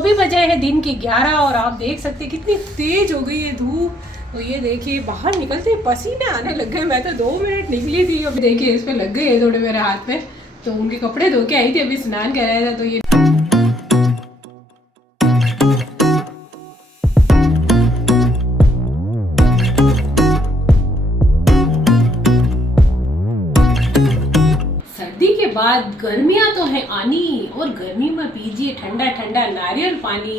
अभी बजे है दिन की 11 और आप देख सकते हैं कितनी तेज हो गई है धूप। तो ये देखिए बाहर निकलते ही पसीने आने लग गए। मैं तो 2 मिनट निकली थी, अभी देखिए इस पे लग गए हैं थोड़े मेरे हाथ पे। तो उनके कपड़े धो के आई थी, अभी स्नान कराया था। तो ये सर्दी के बाद गर्मियां तो है आनी, और गर्मी में पीजिए ठंडा ठंडा नारियल पानी।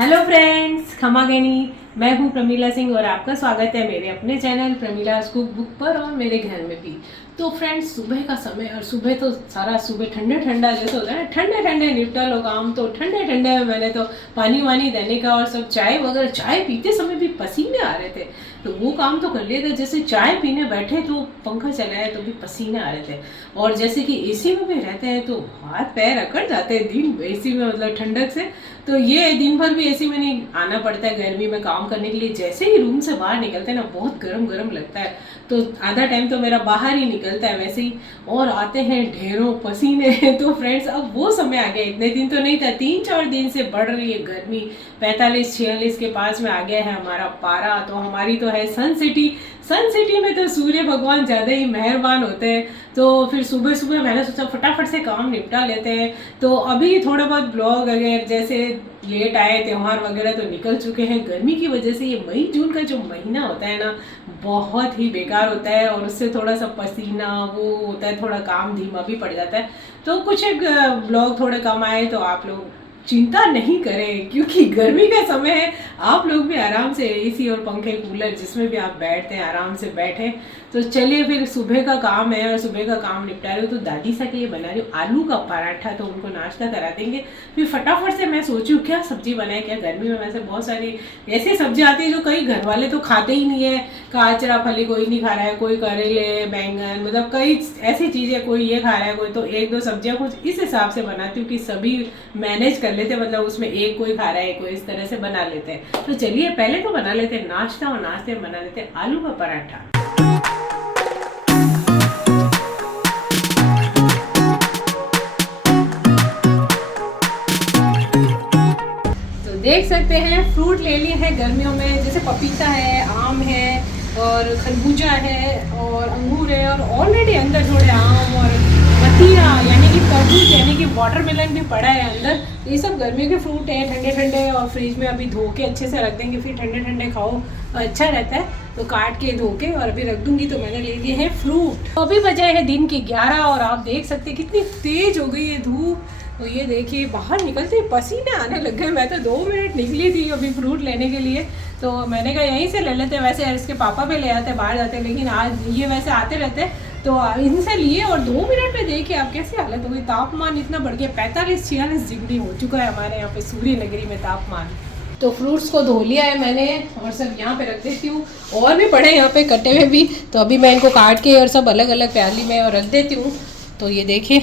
हेलो फ्रेंड्स, खमा गनी। मैं हूँ प्रमीला सिंह और आपका स्वागत है मेरे अपने चैनल प्रमीला कुक बुक पर और मेरे घर में भी। तो फ्रेंड्स, सुबह का समय और सुबह तो सारा सुबह ठंडा ठंडा जैसे होता है ना, ठंडे ठंडे निपटा लो काम। तो ठंडे ठंडे में मैंने तो पानी वानी देने का और सब चाय वगैरह, चाय पीते समय भी पसीने आ रहे थे तो वो काम तो कर लिए थे। जैसे चाय पीने बैठे तो पंखा चलाया तो भी पसीने आ रहे थे। और जैसे कि एसी में भी रहते हैं तो हाथ पैर अकड़ जाते हैं दिन एसी में, मतलब ठंडक से। तो ये दिन भर भी एसी में नहीं आना पड़ता है गर्मी में काम करने के लिए। जैसे ही रूम से बाहर निकलते हैं ना, बहुत गर्म गर्म लगता है। तो आधा टाइम तो मेरा बाहर ही निकलता है वैसे ही, और आते हैं ढेरों पसीने। तो फ्रेंड्स, अब वो समय आ गया। इतने दिन तो नहीं था, 3-4 दिन से बढ़ रही है गर्मी। 45-46 के पास में आ गया है हमारा पारा। तो हमारी तो है सन सिटी। सन सिटी में तो सूर्य भगवान ज़्यादा ही मेहरबान होते हैं। तो फिर सुबह सुबह मैंने सोचा फटाफट से काम निपटा लेते हैं। तो अभी थोड़े बहुत ब्लॉग वगैरह जैसे लेट आए, त्यौहार वगैरह तो निकल चुके हैं। गर्मी की वजह से ये मई जून का जो महीना होता है ना, बहुत ही बेकार होता है। और उससे थोड़ा सा पसीना वो होता है, थोड़ा काम धीमा भी पड़ जाता है। तो कुछ एक ब्लॉग थोड़े कम आए तो आप लोग चिंता नहीं करें, क्योंकि गर्मी का समय है। आप लोग भी आराम से एसी और पंखे कूलर जिसमें भी आप बैठते हैं आराम से बैठें। तो चलिए, फिर सुबह का काम है और सुबह का काम निपटा रही हूँ। तो दादी सा के लिए बना रही हूँ आलू का पराठा, तो उनको नाश्ता करा देंगे। फिर फटाफट से मैं सोची हूँ क्या सब्जी बनाए। क्या गर्मी में वैसे बहुत सारी ऐसी सब्जी आती है जो कई घर वाले तो खाते ही नहीं है। काचरा फली कोई नहीं खा रहा है, कोई करेले बैंगन, मतलब कई ऐसी चीज़ें, कोई ये खा रहा है, कोई तो 1-2 सब्जियाँ कुछ इस हिसाब से बनाती हूँ कि सभी मैनेज कर लेते हैं। मतलब उसमें एक कोई खा रहा है, कोई इस तरह से बना लेते हैं। तो चलिए पहले तो बना लेते हैं नाश्ता, और नाश्ते में बना लेते हैं आलू का पराठा। तो देख सकते हैं फ्रूट ले लिए हैं गर्मियों में, जैसे पपीता है, आम है और खरबूजा है और अंगूर है, और ऑलरेडी अंदर थोड़े आम और बतिया यानी कि तरबूज यानी कि वाटरमेलन भी पड़ा है अंदर। ये सब गर्मियों के फ्रूट हैं, ठंडे ठंडे, और फ्रिज में अभी धो के अच्छे से रख देंगे, फिर ठंडे ठंडे खाओ अच्छा रहता है। तो काट के धो के और अभी रख दूंगी। तो मैंने ले लिए हैं फ्रूट। तो अभी बजे है दिन की 11 और आप देख सकते हैं कितनी तेज हो गई है धूप। तो ये देखिए बाहर निकलते ही पसीने आने लग गए। मैं तो 2 मिनट निकली थी अभी फ्रूट लेने के लिए। तो मैंने कहा यहीं से ले लेते हैं। वैसे इसके पापा भी ले आते बाहर जाते, लेकिन आज ये वैसे आते रहते तो इनसे लिए, और 2 मिनट में देखिए आप कैसी हालत हो गई। तापमान इतना बढ़ गया, 45-46 डिग्री हो चुका है हमारे यहाँ पे सूर्य नगरी में तापमान। तो फ्रूट्स को धो लिया है मैंने और सब यहाँ पे रख देती हूँ। और भी पड़े यहाँ पे कटे हुए भी, तो अभी मैं इनको काट के और सब अलग अलग प्याली में और रख देती हूँ। तो ये देखिए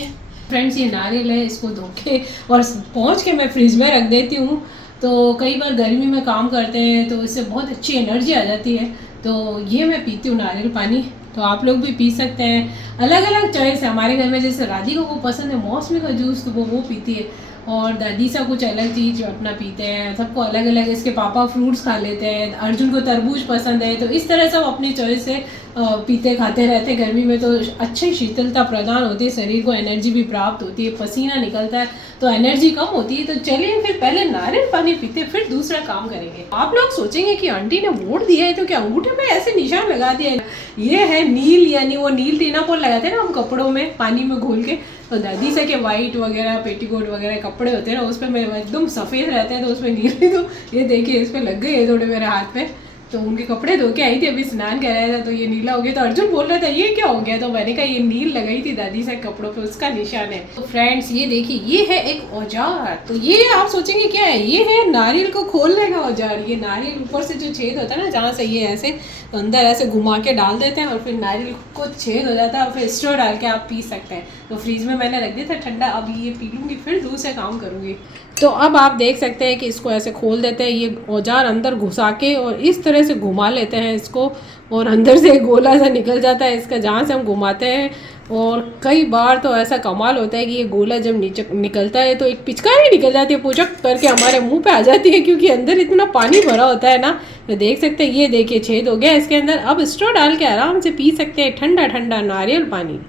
फ्रेंड्स, ये नारियल है, इसको धो के और पहुँच के मैं फ्रिज में रख देती हूँ। तो कई बार गर्मी में काम करते हैं तो इससे बहुत अच्छी एनर्जी आ जाती है। तो ये मैं पीती हूँ नारियल पानी। तो आप लोग भी पी सकते हैं, अलग अलग चॉइस है। हमारे घर में जैसे राधी को वो पसंद है मौसमी का जूस, तो वो पीती है, और दादी सा कुछ अलग चीज़ अपना पीते हैं। सबको अलग अलग, इसके पापा फ्रूट्स खा लेते हैं, अर्जुन को तरबूज पसंद है। तो इस तरह सब अपनी चॉइस से पीते खाते रहते हैं। गर्मी में तो अच्छी शीतलता प्रदान होती है, शरीर को एनर्जी भी प्राप्त होती है, पसीना निकलता है तो एनर्जी कम होती है। तो चलिए फिर पहले नारियल पानी पीते, फिर दूसरा काम करेंगे। आप लोग सोचेंगे कि आंटी ने वोट दिया है तो क्या अंगूठे पे ऐसे निशान लगा दिया है। ये है नील, यानी वो नील टीनापोल लगाते हैं ना हम कपड़ों में पानी में घोल के। तो दादी से के वाइट वगैरह पेटीकोट वगैरह कपड़े होते हैं ना, उस पर मैं एकदम सफ़ेद रहते हैं तो उसमें नीले। तो ये देखिए इस पर लग गए है थोड़े मेरे हाथ पे। तो उनके कपड़े धो के आई थी, अभी स्नान कराया था तो ये नीला हो गया। तो अर्जुन बोल रहा था ये क्या हो गया, तो मैंने कहा ये नील लगाई थी दादी से कपड़ों पे, उसका निशान है। तो फ्रेंड्स ये देखिए, ये है एक औजार। तो ये आप सोचेंगे क्या है, ये है नारियल को खोलने का औजार। ये नारियल ऊपर से जो छेद होता है ना, जहाँ से ये ऐसे तो अंदर ऐसे घुमा के डाल देते हैं और फिर नारियल को छेद हो जाता है और फिर स्ट्रॉ डाल के आप पी सकते हैं। तो फ्रीज में मैंने रख दिया था ठंडा, अब ये पी लूँगी फिर दूसरे काम करूँगी। तो अब आप देख सकते हैं कि इसको ऐसे खोल देते हैं, ये औजार अंदर घुसा के और इस तरह से घुमा लेते हैं इसको, और अंदर से एक गोला सा निकल जाता है इसका जहाँ से हम घुमाते हैं। और कई बार तो ऐसा कमाल होता है कि ये गोला जब नीचे निकलता है तो एक पिचकारी निकल जाती है, पुचक करके हमारे मुंह पे आ जाती है, क्योंकि अंदर इतना पानी भरा होता है ना। तो देख सकते हैं, ये देखिए छेद हो गया इसके अंदर। अब स्ट्रॉ डाल के आराम से पी सकते हैं ठंडा ठंडा नारियल पानी।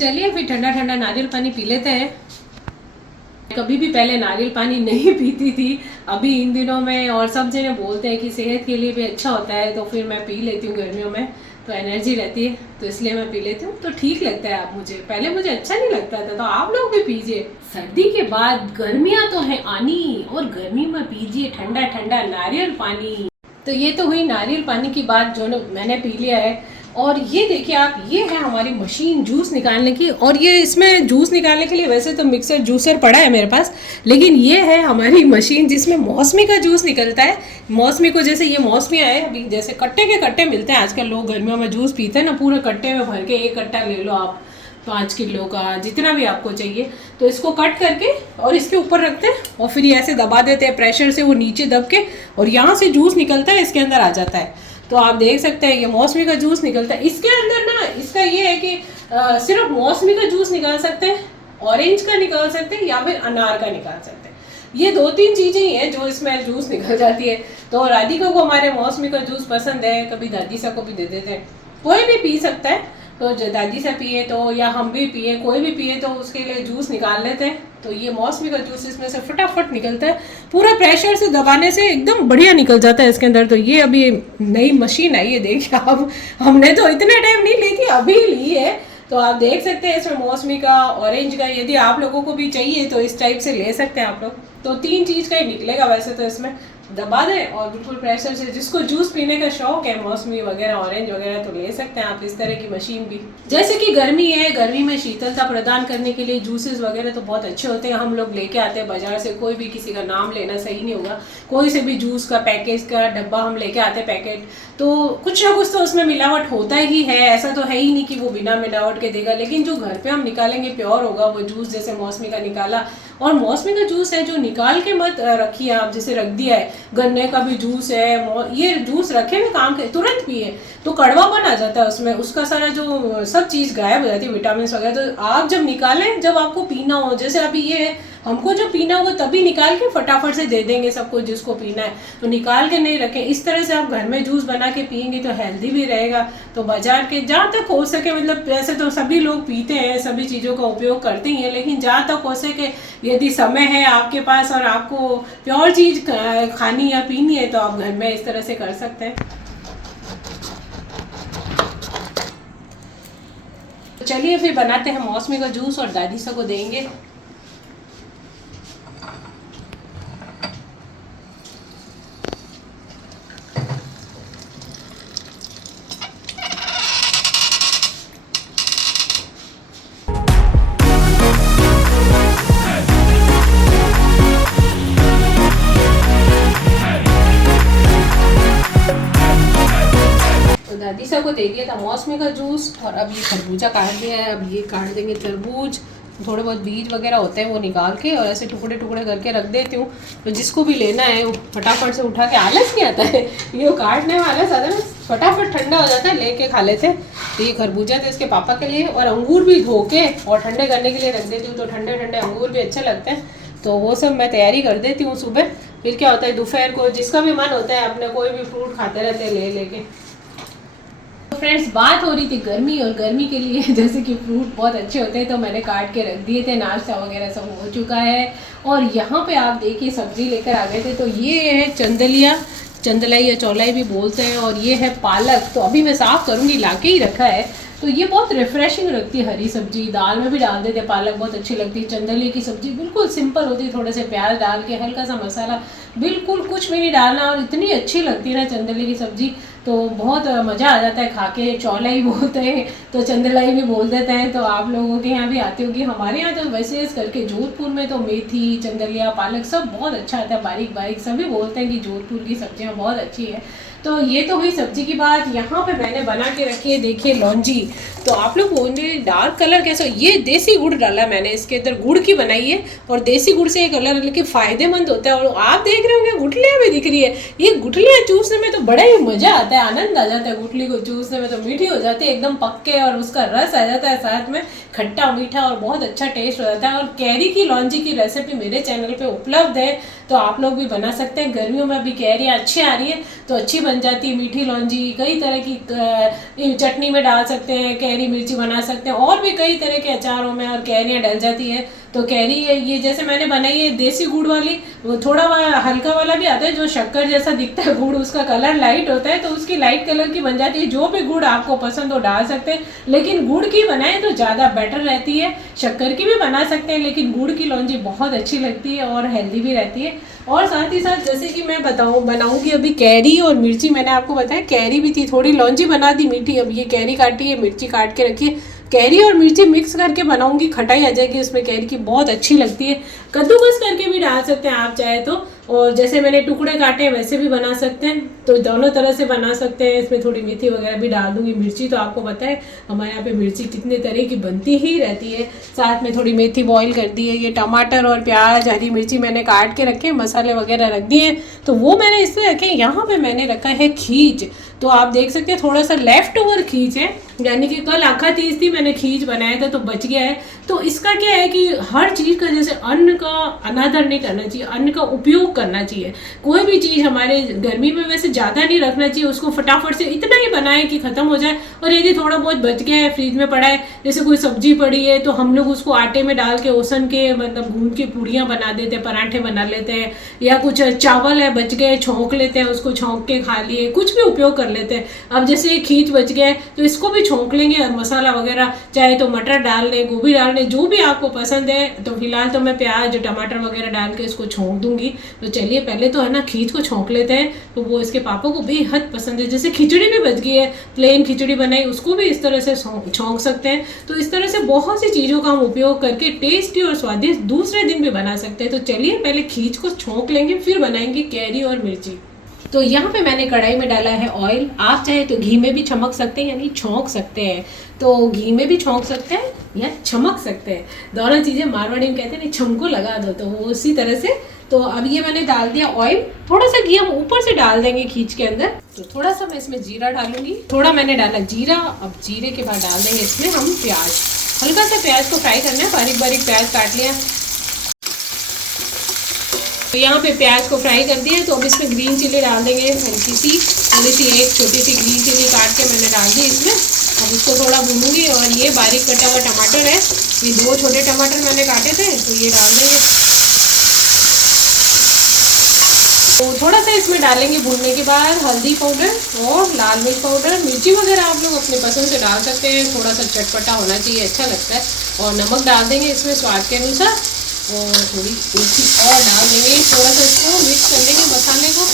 चलिए फिर ठंडा ठंडा नारियल पानी पी लेते हैं। कभी भी पहले नारियल पानी नहीं पीती थी, अभी इन दिनों में और सब जने बोलते हैं कि सेहत के लिए भी अच्छा होता है, तो फिर मैं पी लेती हूँ गर्मियों में, तो एनर्जी रहती है, तो इसलिए मैं पी लेती हूँ। तो ठीक लगता है आप मुझे, पहले मुझे अच्छा नहीं लगता था, तो आप लोग भी पीजिए। सर्दी के बाद गर्मियाँ तो है आनी, और गर्मी में पीजिए ठंडा ठंडा नारियल पानी। तो ये तो हुई नारियल पानी की बात जो मैंने पी लिया है। और ये देखिए आप, ये है हमारी मशीन जूस निकालने की, और ये इसमें जूस निकालने के लिए वैसे तो मिक्सर जूसर पड़ा है मेरे पास, लेकिन ये है हमारी मशीन जिसमें मौसमी का जूस निकलता है। मौसमी को, जैसे ये मौसमी आए अभी, जैसे कट्टे के कट्टे मिलते हैं आजकल, लोग गर्मियों में जूस पीते हैं ना, पूरे कट्टे में भर के, एक कट्टा ले लो आप 5 किलो का, जितना भी आपको चाहिए, तो इसको कट करके और इसके ऊपर रखते हैं और फिर ये ऐसे दबा देते हैं प्रेशर से, वो नीचे दब के और यहाँ से जूस निकलता है, इसके अंदर आ जाता है। तो आप देख सकते हैं ये मौसमी का जूस निकलता है इसके अंदर ना। इसका ये है कि सिर्फ मौसमी का जूस निकाल सकते हैं, ऑरेंज का निकाल सकते हैं, या फिर अनार का निकाल सकते हैं। ये 2-3 चीज़ें ही हैं जो इसमें जूस निकल जाती है। तो राधिका को हमारे मौसमी का जूस पसंद है, कभी दादी सा को भी दे देते हैं। कोई भी पी सकता है, तो दादी से पिए तो, या हम भी पिए, कोई भी पिए, तो उसके लिए जूस निकाल लेते हैं। तो ये मौसमी का जूस इसमें से फटाफट निकलता है, पूरा प्रेशर से दबाने से एकदम बढ़िया निकल जाता है इसके अंदर। तो ये अभी नई मशीन आई है, देखिए आप, हमने तो इतने टाइम नहीं ली थी, अभी ली है। तो आप देख सकते हैं इसमें मौसमी का, ऑरेंज का, यदि आप लोगों को भी चाहिए तो इस टाइप से ले सकते हैं आप लोग। तो 3 चीज़ का ही निकलेगा वैसे तो इसमें, दबा दें और बिल्कुल प्रेशर से, जिसको जूस पीने का शौक है, मौसमी वगैरह, ऑरेंज वगैरह, तो ले सकते हैं आप इस तरह की मशीन भी। जैसे कि गर्मी है, गर्मी में शीतलता प्रदान करने के लिए जूसेस वगैरह तो बहुत अच्छे होते हैं, हम लोग लेके आते हैं बाजार से। कोई भी, किसी का नाम लेना सही नहीं होगा, कोई से भी जूस का पैकेज का डब्बा हम लेके आते हैं पैकेट, तो कुछ ना कुछ तो उसमें मिलावट होता ही है, ऐसा तो है ही नहीं कि वो बिना मिलावट के देगा। लेकिन जो घर पे हम निकालेंगे प्योर होगा वो जूस, जैसे मौसमी का निकाला। और मौसमी का जूस है जो निकाल के मत रखिए आप, जैसे रख दिया है, गन्ने का भी जूस है, ये जूस रखे हुए काम के तुरंत पिए तो कड़वापन आ जाता है उसमें, उसका सारा जो सब चीज़ गायब हो जाती है, विटामिन वगैरह। तो आप जब निकालें, जब आपको पीना हो, जैसे अभी ये है, हमको जब पीना होगा तभी निकाल के फटाफट से दे देंगे सबको जिसको पीना है, तो निकाल के नहीं रखें। इस तरह से आप घर में जूस बना के पियेंगे तो हेल्दी भी रहेगा। तो बाजार के जहाँ तक हो सके, मतलब वैसे तो सभी लोग पीते हैं, सभी चीज़ों का उपयोग करते ही हैं, लेकिन जहाँ तक हो सके, यदि समय है आपके पास और आपको प्योर चीज़ खानी या पीनी है, तो आप घर में इस तरह से कर सकते हैं। चलिए फिर बनाते हैं मौसमी का जूस और दादी सा को देंगे। दादीसा को दे दिया था मौसमी का जूस, और अब ये खरबूजा काट दिया है, अब ये काट देंगे तरबूज। थोड़े बहुत बीज वगैरह होते हैं वो निकाल के और ऐसे टुकड़े टुकड़े करके रख देती हूँ, तो जिसको भी लेना है वो फटाफट से उठा के, आलस नहीं आता है ये काटने में, आलस आता है ना, फटाफट ठंडा हो जाता है, लेके खा लेते हैं। तो ये खरबूजा थे इसके पापा के लिए, और अंगूर भी धो के और ठंडे करने के लिए रख देती हूँ, तो ठंडे ठंडे अंगूर भी अच्छे लगते हैं। तो वो सब मैं तैयारी कर देती हूँ सुबह, फिर क्या होता है दोपहर को जिसका भी मन होता है अपने कोई भी फ्रूट खाते रहते हैं ले लेके। फ्रेंड्स, बात हो रही थी गर्मी, और गर्मी के लिए जैसे कि फ्रूट बहुत अच्छे होते हैं, तो मैंने काट के रख दिए थे, नाश्ता वगैरह सब हो चुका है। और यहाँ पे आप देखिए सब्जी लेकर आ गए थे, तो ये है चंदलिया, चंदलाई या चौलाई भी बोलते हैं, और ये है पालक। तो अभी मैं साफ़ करूँगी, ला के ही रखा है। तो ये बहुत रिफ्रेशिंग लगती है, हरी सब्जी, दाल में भी डाल देते, पालक बहुत अच्छी लगती है। चंदलिया की सब्जी बिल्कुल सिंपल होती है, थोड़े से प्याज डाल के, हल्का सा मसाला, बिल्कुल कुछ भी नहीं डालना, और इतनी अच्छी लगती है ना चंदलिया की सब्जी। तो बहुत मज़ा आ जाता है खा के। चौलाई बोलते हैं तो चंदलाई भी बोल देते हैं, तो आप लोगों के यहाँ भी आती होगी। हमारे यहाँ तो वैसे करके जोधपुर में तो मेथी, चंदलिया, पालक सब बहुत अच्छा आता है, बारीक बारीक। सभी बोलते हैं कि जोधपुर की सब्जियाँ बहुत अच्छी है। तो ये तो हुई सब्जी की बात। यहाँ पे मैंने बना के रखी है, देखिए लौंजी। तो आप लोग बोलेंगे डार्क कलर कैसा, ये देसी गुड़ डाला मैंने इसके अंदर, गुड़ की बनाई है और देसी गुड़ से ये कलर लेकिन फ़ायदेमंद होता है। और आप देख रहे होंगे गुठलियाँ भी दिख रही है, ये गुठलियाँ चूसने में तो बड़ा ही मज़ा आता है, आनंद आ जाता है। गुठली को चूसने में तो मीठी हो जाती है एकदम पक के, और उसका रस आ जाता है साथ में, खट्टा मीठा, और बहुत अच्छा टेस्ट हो जाता है। और कैरी की लौंजी की रेसिपी मेरे चैनल पे उपलब्ध है, तो आप लोग भी बना सकते हैं। गर्मियों में भी कैरियाँ अच्छी आ रही है तो अच्छी बन जाती है मीठी लौंजी। कई तरह की चटनी में डाल सकते हैं, कैरी मिर्ची बना सकते हैं, और भी कई तरह के अचारों में और कैरियाँ डल जाती है। तो कैरी ये जैसे मैंने बनाई है देसी गुड़ वाली, वो थोड़ा हल्का वाला भी आता है जो शक्कर जैसा दिखता है गुड़, उसका कलर लाइट होता है तो उसकी लाइट कलर की बन जाती है। जो भी गुड़ आपको पसंद हो डाल सकते हैं, लेकिन गुड़ की बनाए तो ज़्यादा बेटर रहती है। शक्कर की भी बना सकते हैं, लेकिन गुड़ की लौंजी बहुत अच्छी लगती है और हेल्दी भी रहती है। और साथ ही साथ जैसे कि मैं बनाऊंगी अभी कैरी और मिर्ची, मैंने आपको बताया कैरी भी थी, थोड़ी लौंजी बना दी मीठी। अब ये कैरी काटी है, मिर्ची काट के रखी है, कैरी और मिर्ची मिक्स करके बनाऊंगी, खटाई आ जाएगी उसमें, कैरी की बहुत अच्छी लगती है। कद्दूकस करके भी डाल सकते हैं आप चाहे तो, और जैसे मैंने टुकड़े काटे हैं वैसे भी बना सकते हैं, तो दोनों तरह से बना सकते हैं। इसमें थोड़ी मेथी वगैरह भी डाल दूंगी। मिर्ची तो आपको पता है हमारे यहाँ पे मिर्ची कितने तरह की बनती ही रहती है। साथ में थोड़ी मेथी बॉईल कर दी है। ये टमाटर और प्याज, हरी मिर्ची मैंने काट के रखे, मसाले वगैरह रख दिए हैं, तो वो मैंने इसलिए रखे। यहाँ पे मैंने रखा है खीच, तो आप देख सकते हैं थोड़ा सा लेफ्ट ओवर खीच है, यानी कि कल आखा तीज थी, मैंने खीच बनाया था तो बच गया है। तो इसका क्या है कि हर चीज़ का जैसे अन्न का अनादर नहीं करना चाहिए, अन्न का उपयोग करना चाहिए। कोई भी चीज़ हमारे गर्मी में वैसे ज़्यादा नहीं रखना चाहिए, उसको फटाफट से इतना ही बनाए कि ख़त्म हो जाए। और यदि थोड़ा बहुत बच गया है, फ्रिज में पड़ा है, जैसे कोई सब्जी पड़ी है, तो हम लोग उसको आटे में डाल के ओसन के मतलब गूंद के पूड़ियाँ बना देते हैं, पराठे बना लेते हैं, या कुछ चावल है बच गए छोंक लेते हैं, उसको छोंक के खा लिए, कुछ भी उपयोग कर लेते हैं। अब जैसे खींच बच गए तो इसको भी छोंक लेंगे, और मसाला वगैरह चाहे तो मटर डाल लें, गोभी डाल लें, जो भी आपको पसंद है। तो फिलहाल तो मैं प्याज टमाटर वगैरह डाल के इसको छोंक दूंगी। तो चलिए पहले तो है ना खींच को छोंक लेते हैं, तो वो इसके पापा को बेहद पसंद है। जैसे खिचड़ी भी बच गई है, प्लेन खिचड़ी बनाई, उसको भी इस तरह से छोंक सकते हैं। तो इस तरह से बहुत सी चीज़ों का हम उपयोग करके टेस्टी और स्वादिष्ट दूसरे दिन भी बना सकते हैं। तो चलिए पहले खींच को छोंक लेंगे, फिर बनाएंगे कैरी और मिर्ची। तो यहाँ पे मैंने कढ़ाई में डाला है ऑयल। आप चाहे तो घी में भी छमक सकते हैं, यानी छौंक सकते हैं। तो घी में भी छौंक सकते हैं या छमक सकते हैं, दोनों चीज़ें मारवाड़ी में कहते हैं नहीं, छमको लगा दो, तो वो उसी तरह से। तो अब ये मैंने डाल दिया ऑयल, थोड़ा सा घी हम ऊपर से डाल देंगे खींच के अंदर। तो थोड़ा सा मैं इसमें जीरा डालूंगी, थोड़ा मैंने डाला जीरा। अब जीरे के बाद डाल देंगे इसमें हम प्याज। हल्का सा प्याज को फ्राई करना है, बारीक बारीक प्याज काट लिया। तो यहाँ पे प्याज को फ्राई कर दिया, तो अब इसमें ग्रीन चिली डाल देंगे, हल्की सी, थोड़ी सी एक छोटी सी ग्रीन चिली काट के मैंने डाल दी इसमें। अब इसको थोड़ा भूनूंगी। और ये बारीक कटा हुआ टमाटर है, ये 2 छोटे टमाटर मैंने काटे थे, तो ये डाल देंगे। तो थोड़ा सा इसमें डालेंगे भूनने के बाद हल्दी पाउडर और लाल मिर्च पाउडर। मिर्ची वगैरह आप लोग अपने पसंद से डाल सकते हैं, थोड़ा सा चटपटा होना चाहिए, अच्छा लगता है। और नमक डाल देंगे इसमें स्वाद के अनुसार, और थोड़ी मिर्ची और डाल देंगे। थोड़ा सा इसको मिक्स कर लेंगे मसाले को।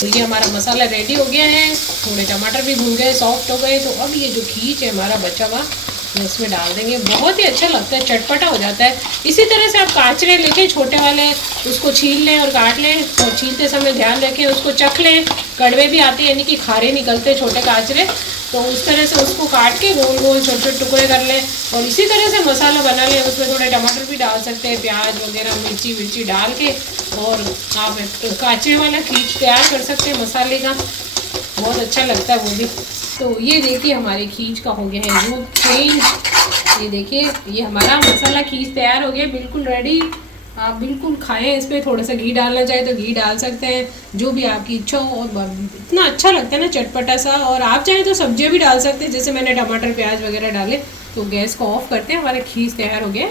तो ये हमारा मसाला रेडी हो गया है, थोड़े टमाटर भी भून गए, सॉफ्ट हो गए। तो अब ये जो खींच है हमारा बचा हुआ, इसमें डाल देंगे। बहुत ही अच्छा लगता है, चटपटा हो जाता है। इसी तरह से आप काचरे लेके छोटे वाले उसको छील लें और काट लें, और छीलते समय ध्यान रखें उसको चख लें। कड़वे भी आते हैं, यानी कि खारे निकलते छोटे काचरे, तो उस तरह से उसको काट के गोल गोल छोटे छोटे टुकड़े कर लें। और इसी तरह से मसाला बना लें, उसमें थोड़े टमाटर भी डाल सकते हैं, प्याज वगैरह मिर्ची डाल के, और आप काचरे वाला खींच तैयार कर सकते हैं मसाले का, बहुत अच्छा लगता है वो भी। तो ये देखिए हमारे खींच का हो गया है वो चेंज। ये देखिए ये हमारा मसाला खींच तैयार हो गया, बिल्कुल रेडी। आप बिल्कुल खाएं, इस पर थोड़ा सा घी डालना चाहे तो घी डाल सकते हैं, जो भी आपकी इच्छा हो। और इतना अच्छा लगता है ना चटपटा सा। और आप चाहें तो सब्जियां भी डाल सकते हैं, जैसे मैंने टमाटर प्याज वगैरह डाले। तो गैस को ऑफ करते हैं, हमारा खींच तैयार हो गया।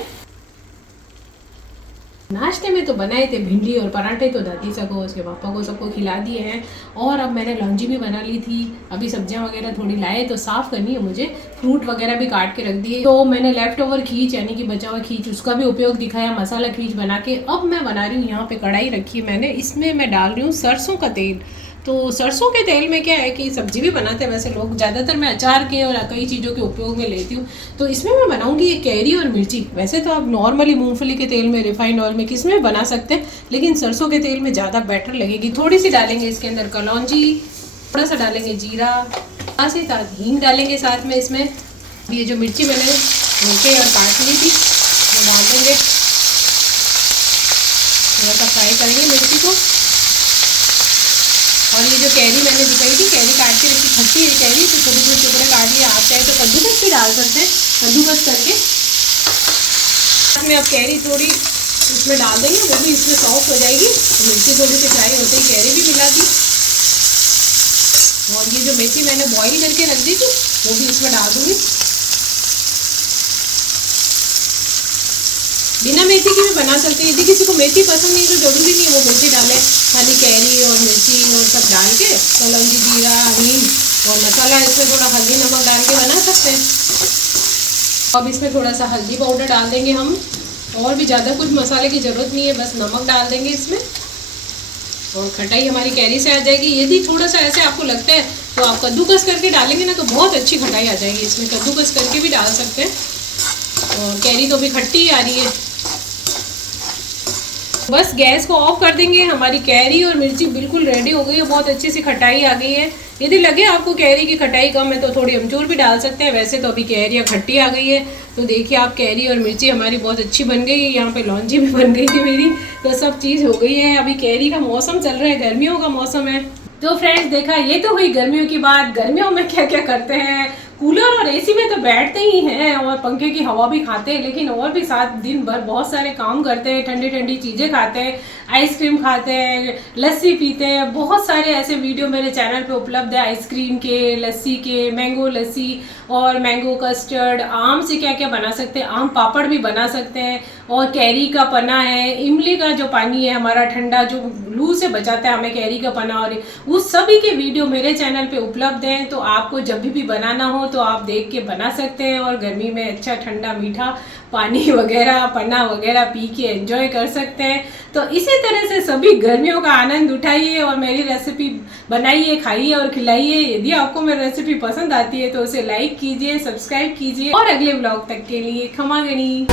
नाश्ते में तो बनाए थे भिंडी और पराठे, तो दादी को उसके पापा को सबको खिला दिए हैं। और अब मैंने लौंजी भी बना ली थी। अभी सब्जियां वगैरह थोड़ी लाए तो साफ़ करनी है मुझे, फ्रूट वगैरह भी काट के रख दिए। तो मैंने लेफ्ट ओवर खींच यानी कि बचा हुआ खींच, उसका भी उपयोग दिखाया मसाला खींच बना के। अब मैं बना रही हूँ, यहाँ पे कढ़ाई रखी है मैंने, इसमें मैं डाल रही हूँ सरसों का तेल। तो सरसों के तेल में क्या है कि सब्जी भी बनाते हैं वैसे लोग, ज़्यादातर मैं अचार के और कई चीज़ों के उपयोग में लेती हूँ। तो इसमें मैं बनाऊँगी ये कैरी और मिर्ची। वैसे तो आप नॉर्मली मूंगफली के तेल में, रिफाइंड ऑयल में, किस में बना सकते हैं, लेकिन सरसों के तेल में ज़्यादा बेटर लगेगी। थोड़ी सी डालेंगे इसके अंदर कलौंजी, थोड़ा सा डालेंगे जीरा, से साथ हींग डालेंगे साथ में इसमें। ये जो मिर्ची मैंने धोके और काट ली थी वो डाल देंगे, थोड़ा सा फ्राई करेंगे मिर्ची को। और ये जो कैरी मैंने दिखाई थी, कैरी काट के रखी, खट्टी है कैरी, तो छोटे छोटे टुकड़े काट लिए। आप चाहे तो कद्दूकस भी डाल सकते हैं, कद्दूकस करके में अब कैरी थोड़ी इसमें डाल देंगे, वो भी इसमें सॉफ्ट हो जाएगी। तो मिर्ची थोड़ी सी फ्राई होते ही कैरी भी मिला दी। और ये जो मेथी मैंने बॉईल करके रख दी थी वो भी इसमें डाल दूँगी। बिना मेथी की भी बना सकते हैं, यदि किसी को मेथी पसंद नहीं तो ज़रूरी नहीं वो मेथी डाले, खाली कैरी और मिर्ची और सब डाल के कलौंजी, जीरा, हींग और मसाला, इसमें थोड़ा हल्दी नमक डाल के बना सकते हैं। अब इसमें थोड़ा सा हल्दी पाउडर डाल देंगे हम, और भी ज़्यादा कुछ मसाले की ज़रूरत नहीं है, बस नमक डाल देंगे इसमें और खटाई हमारी कैरी से आ जाएगी। यदि थोड़ा सा ऐसे आपको लगता है तो आप कद्दूकस करके डालेंगे ना तो बहुत अच्छी खटाई आ जाएगी इसमें, कद्दूकस करके भी डाल सकते हैं। और कैरी तो भी खट्टी ही आ रही है। बस गैस को ऑफ कर देंगे, हमारी कैरी और मिर्ची बिल्कुल रेडी हो गई है, बहुत अच्छी सी खटाई आ गई है। यदि लगे आपको कैरी की खटाई कम है तो थोड़ी अमचूर भी डाल सकते हैं, वैसे तो अभी कैरी खट्टी आ गई है। तो देखिए आप, कैरी और मिर्ची हमारी बहुत अच्छी बन गई है। यहाँ पे लौंजी भी बन गई थी मेरी, तो सब चीज़ हो गई है। अभी कैरी का मौसम चल रहा है, गर्मियों का मौसम है। तो फ्रेंड्स देखा, ये तो हुई गर्मियों की बात। गर्मियों में क्या क्या करते हैं, कूलर और एसी में तो बैठते ही हैं और पंखे की हवा भी खाते हैं, लेकिन और भी साथ दिन भर बहुत सारे काम करते हैं, ठंडी ठंडी चीज़ें खाते हैं, आइसक्रीम खाते हैं, लस्सी पीते हैं। बहुत सारे ऐसे वीडियो मेरे चैनल पे उपलब्ध है, आइसक्रीम के, लस्सी के, मैंगो लस्सी और मैंगो कस्टर्ड। आम से क्या क्या बना सकते हैं, आम पापड़ भी बना सकते हैं। और कैरी का पना है, इमली का जो पानी है हमारा ठंडा, जो लू से बचाता है हमें, कैरी का पना, और उस सभी के वीडियो मेरे चैनल पे उपलब्ध हैं। तो आपको जब भी बनाना हो तो आप देख के बना सकते हैं और गर्मी में अच्छा ठंडा मीठा पानी वगैरह, पन्ना वगैरह पी के एंजॉय कर सकते हैं। तो इसी तरह से सभी गर्मियों का आनंद उठाइए और मेरी रेसिपी बनाइए, खाइए और खिलाइए। यदि आपको मेरी रेसिपी पसंद आती है तो उसे लाइक कीजिए, सब्सक्राइब कीजिए और अगले ब्लॉग तक के लिए खमा गणी।